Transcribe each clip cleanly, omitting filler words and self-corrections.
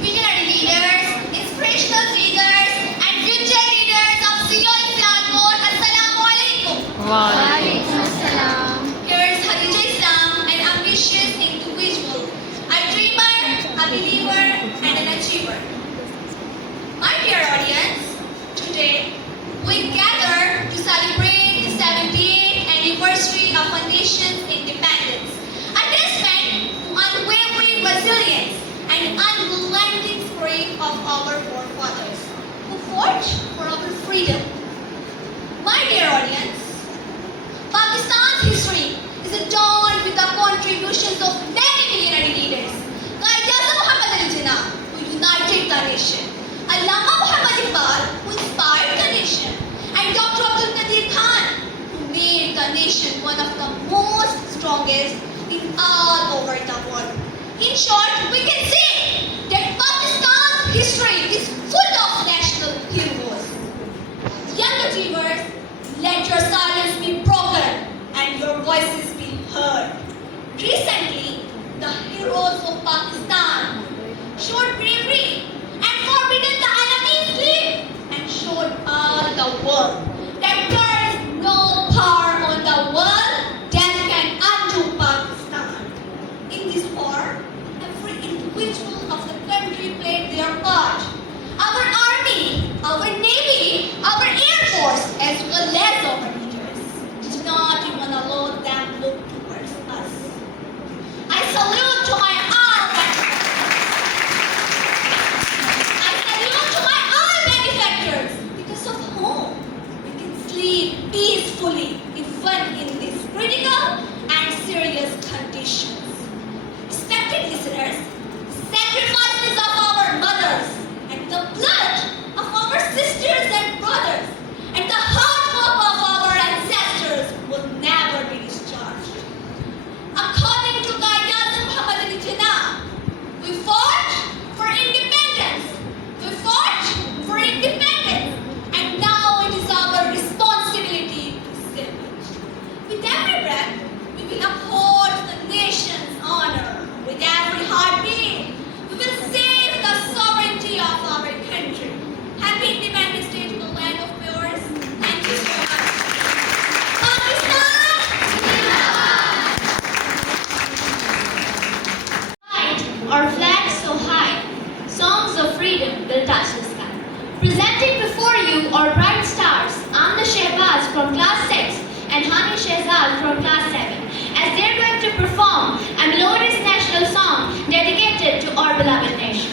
Visionary leaders, inspirational figures, and future leaders of CEO Islam Board. Assalamu alaikum. Walaikum assalam. Here is Khadija Islam, an ambitious individual, a dreamer, a believer, and an achiever. My dear audience, today we gather to celebrate the 78th anniversary of our nation's independence, a testament to unwavering resilience and unrelenting spirit of our forefathers who fought for our freedom. My dear audience, Pakistan's history is adorned with the contributions of many visionary leaders. Qaid-e-Azam Muhammad Ali Jinnah, who united the nation, Allama Muhammad Iqbal, who inspired the nation, and Dr. Abdul Qadir Khan, who made the nation one of the most strongest in all over the world. In short, we can say that Pakistan's history is full of national heroes. Young achievers, let your silence be broken and your voices be heard. Recently, the heroes of Pakistan showed bravery and forbidden the enemy's sleep and showed all the world that there is no power on the world that can undo Pakistan. In this war, every individual of the country played their part. Our army, our navy, our air force, as well as our leaders, did not even allow them to look towards us. I salute to my all benefactors, because of whom we can sleep peacefully even in these critical and serious conditions. Respected listeners, sacrifices of our mothers and the blood of our sisters and brothers and the hard work of our ancestors will never be discharged. According to Qaid-e-Azam Muhammad Ali Jinnah, we fought for independence. We fought for independence, and now it is our responsibility to save it. With every breath, we will uphold the nation's honor. With every heartbeat, we will save the sovereignty of our country. Happy Independence Day to the land of yours. Thank you so much. Pakistan! Fight our flag so high, songs of freedom will touch the sky. Presenting before you our bright stars, Amna Shehbaz from class 6 and Hani Shehzad from class 7, as they're going to perform a melodious national song dedicated to our beloved nation.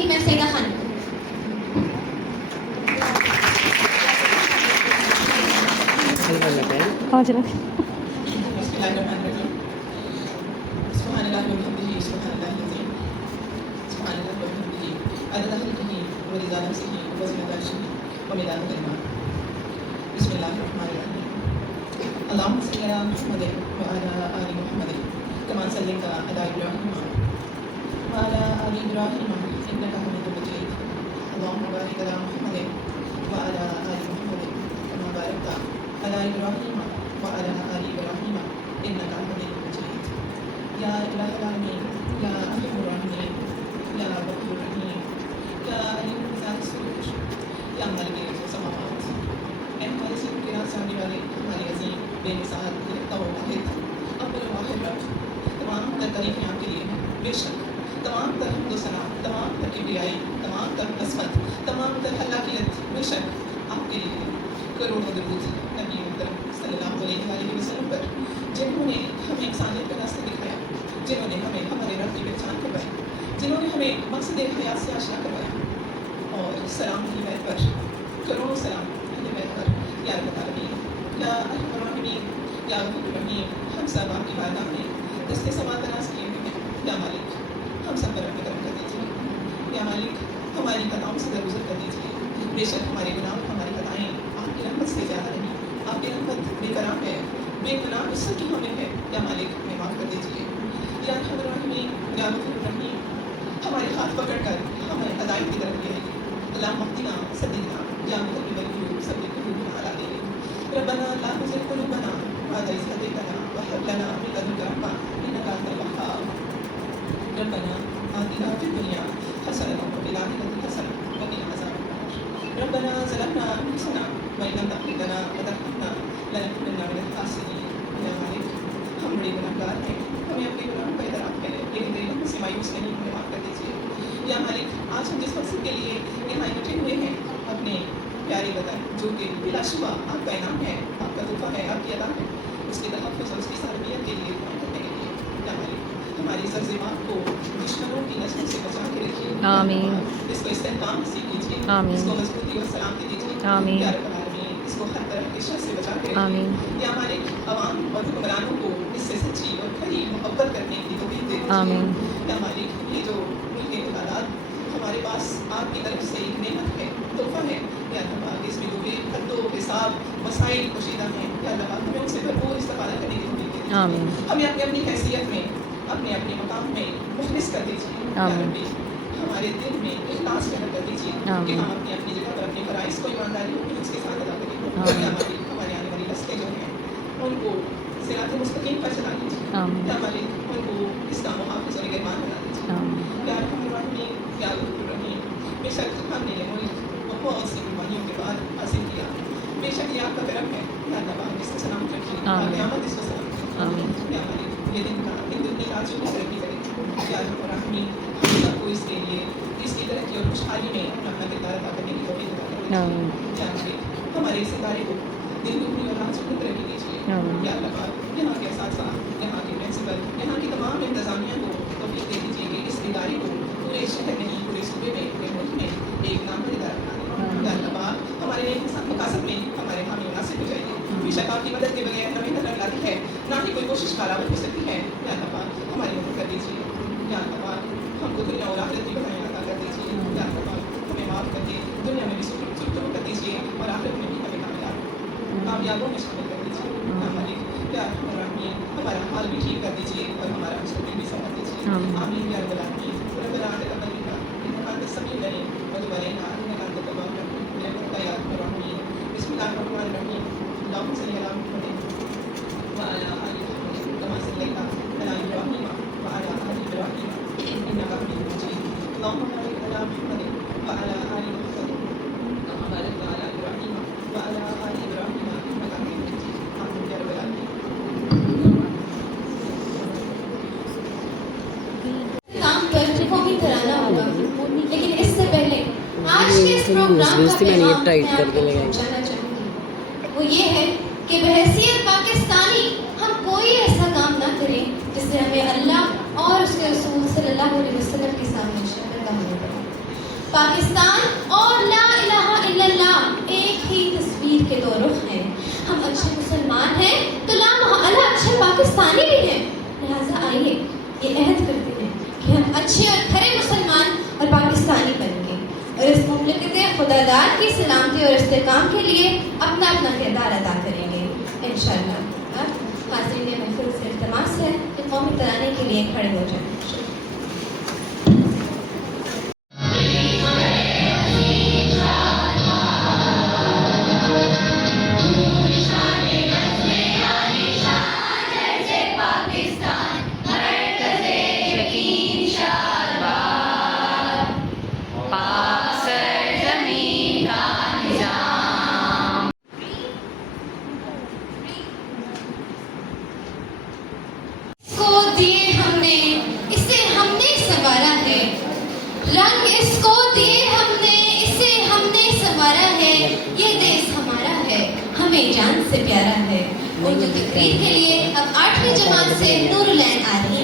تقدیم میں سیدہ خانم. آج رکھ سبحان اللہ وبحمدہ سبحان اللہ العظیم سبحان اللہ وبحمدہ عدد خلقہ ورضا نفسہ وزنة عرشہ ومداد کلماتہ. بسم اللہ الرحمن الرحیم. اللہم صلی علی محمد وعلی آل محمد کما صلیت علی ابراہیم وعلی آل ابراہیم انک حمید مجید. اللہم بارک علی محمد وعلی آل محمد کما بارکت علی ابراہیم وعلی آل ابراہیم انک حمید مجید. یا الہ العالمین یا ارحم الراحمین یا غفور رحیم یا علیم ذات الصدور یا مالک السماوات. اے ہمارے سب کے رات سامنے والے ہمارے عظیم بے مثال خالق و واحد اول و آخر رب، تمام تر تعریفیں آپ کے لیے ہیں. بے شک تمام تر حمد و ثنا، تمام تر کبریائی، تمام تر عصمت، تمام تر خلاقیت بے شک آپ کے لیے. کروڑوں درود نبی محترم صلی اللہ علیہ وآلہ وسلم پر، جنہوں نے ہمیں انسانیت کا راستہ دکھایا، جنہوں نے ہمیں ہمارے رب کی پہچان کروائی، جنہوں نے ہمیں مقصد حیات سے آشنا کروایا. اور سلام اہل بیت پر، کروڑوں سلام اہل بیت پر. یا رب العالمین یا ارحم الراحمین یا غفور الرحیم، ہم سب آپ کی بارگاہ میں دستے سما تناز کیے ہوئے ہیں. یا مالک ہم سب پر رحم کرم کر دیجیے. یا مالک ہماری خطاؤں سے درگزر کر دیجیے. بے شک ہمارے گناہ اور ہماری خطائیں آپ کی رحمت سے زیادہ نہیں. آپ کی رحمت بے کرام ہے، بے گناہ غصہ کی حامل ہے. یا مالک ہمیں معاف کر دیجیے. یا ارحم الراحمین یا غفور الرحیم، ہمارے ہاتھ پکڑ کر ہمیں ہدایت کی طرف لے آئیے. اللہم اہدنا سددنا یا مقلب القلوب ثبت قلوبنا علی دینک. ربنا لا تزغ قلوبنا بعد إذ هديتنا وهب لنا من لدنك رحمة إنك أنت الوهاب. ربنا آتنا في الدنيا حسنة وفي الآخرة حسنة وقنا عذاب النار. ربنا ظلمنا أنفسنا وإن لم تغفر لنا وترحمنا لنكونن من الخاسرين. یا مالک ہم بڑے گنہگار ہیں، ہمیں اپنے گناہوں کا اعتراف ہے، لیکن دل ہم سے مایوس نہیں، ہمیں معاف کر دیجیے. یا مالک آج ہم جس مقصد کے لیے یہاں اکٹھے ہوئے ہیں، اپنے پیارے وطن جو کہ بلا شبہ آپ کا انعام ہے، آپ کا تحفہ ہے، آپ کی عطا ہے، اس کے تحفظ اور اس کی سالمیت کے لیے دعا کرنے کے لیے. یا مالک ہماری سرزمین کو دشمنوں کی نسلوں سے بچا کے رکھیے. آمین. اس کو استحکام نصیب کیجیے. آمین. اس کو مضبوطی اور سلامتی دیجیے. آمین. یا رب العالمین اس کو ہر طرح کے شر سے بچا کے آمین. رکھیے. یا مالک عوام اور حکمرانوں کو اس سے سچی اور کھری محبت کرنے کی توفیق دے دیجیے. آمین. یا مالک یہ جو ملک کے حالات ہمارے پاس آپ کی طرف سے ایک نعمت ہے، تحفہ ہے، یا اللہ پاک اس میں جو بھی حد و حساب مسائل پوشیدہ ہیں، یا اللہ پاک ہمیں ان سے بھرپور استفادہ کرنے کی توفیق دے دیجیے. آمین. ہمیں اپنی اپنی حیثیت میں اپنے اپنے مقام میں مخلص کر دیجیے. یا آمین. ربی ہمارے دل میں اخلاص پیدا کر دیجیے کہ آمین. ہم اپنی اپنی جگہ پر اپنے فرائض کو ایمانداری اور اس کے ساتھ ادا کریں. آمین. یا مالک ہمارے آنے والی نسلیں جو ہیں ان کو صراط مستقیم پر چلا دیجیے. آمین. یا مالک ان کو اس کا محافظ اور نگہبان بنا دیجیے. آمین. یا ارحم الراحمین یا غفور الرحیم، بے شک ہم نے یہ ملک بہت سی قربانیوں کے بعد حاصل کیا. بے شک یہ آپ کا کرم ہے. یا اللہ پاک اس کو سلامت رکھیے. آمین. قیامت اس کو سلامت رکھیے. آمین. یا مالک یہ دن کا ان دنیا کا جو ترقی کرے. یا ارحم الراحمین ہم سب کو اس کے لیے اس کی ترقی اور خوشحالی میں اپنا کردار ادا کرنے کی توفیق عطا کرے. آمین. یا مالک ہمارے اس ادارے کو دل دگنی اور رات چگنی ترقی دیجیے. آمین. یا اللہ پاک یہاں کے اساتذہ، یہاں کے پرنسپل، یہاں کی تمام انتظامیہ کو توفیق دے دیجیے کہ اس ادارے کو پورے شہر میں نہیں، پورے صوبے میں، پورے ملک میں ایک نامور ادارہ بنا دیں. یا اللہ پاک ہمارے مقاصد میں ہمارے حامی مناسب ہو جائیے. بے شک آپ کی مدد کے بغیر نہ محنت لاتی ہے، نہ ہی کوئی کوشش کارآمد ہو سکتی ہے. یا اللہ پاک ہماری مدد کر دیجیے. یا اللہ پاک ہم کو دنیا اور آخرت کی بھلائیاں عطا کر دیجیے. یا اللہ پاک ہمیں معاف کر کے دنیا میں بھی سرخرو کر دیجیے اور آخرت میں بھی ہمیں کامیابوں میں شامل کر دیجیے. یا مالک یا ارحم الراحمین ہمارا حال بھی ٹھیک کر دیجیے اور ہمارا مستقبل بھی سنوار دیجیے. آمین یا رب العالمین. ربنا تقبل منا انک انت السمیع العلیم وتب علینا انک انت التواب الرحیم برحمتک یا ارحم الراحمین. بسم اللہ الرحمن الرحیم. اللهم صل على محمد وعلى آل محمد كما صليت على إبراهيم وعلى آل إبراهيم إنك حميد مجيد. اللهم بارك على محمد وعلى آل محمد كما باركت على إبراهيم وعلى آل إبراهيم إنك حميد مجيد. آمين يا رب العالمين. کام پر کو بھی کرانا ہوگا، لیکن اس سے پہلے آج کے اس پروگرام کا پیغام میں آپ کو پہنچانا چاہوں گی. وہ یہ ہے کہ بحیثیت پاکستانی ہم کوئی ایسا کام نہ کریں جس سے ہمیں اللہ اور اس کے رسول صلی اللہ علیہ وسلم کے سامنے شرمندہ ہونا پڑے. پاکستان اور لا الہ الا اللہ ایک ہی تصویر کے دو رخ ہیں. ہم اچھے مسلمان ہیں تو لا محالہ اچھے پاکستانی بھی ہیں. لہٰذا آئیے یہ عہد کرتے ہیں کہ ہم اچھے اور کھرے مسلمان اور پاکستانی بن گے اور اس مملکت خداداد کی سلامتی اور استحکام کے لیے اپنا اپنا کردار ادا کریں گے انشاءاللہ. حاضرین محفل سے التماس ہے کہ قومی ترانے کے لیے کھڑے ہو جائیں. رنگ اس کو دیے ہم نے اسے ہم نے سنوارا ہے. یہ دیس ہمارا ہے ہمیں جان سے پیارا ہے. اردو تقریر کے لیے اب 8ویں جماعت سے نور العین آ رہی ہے.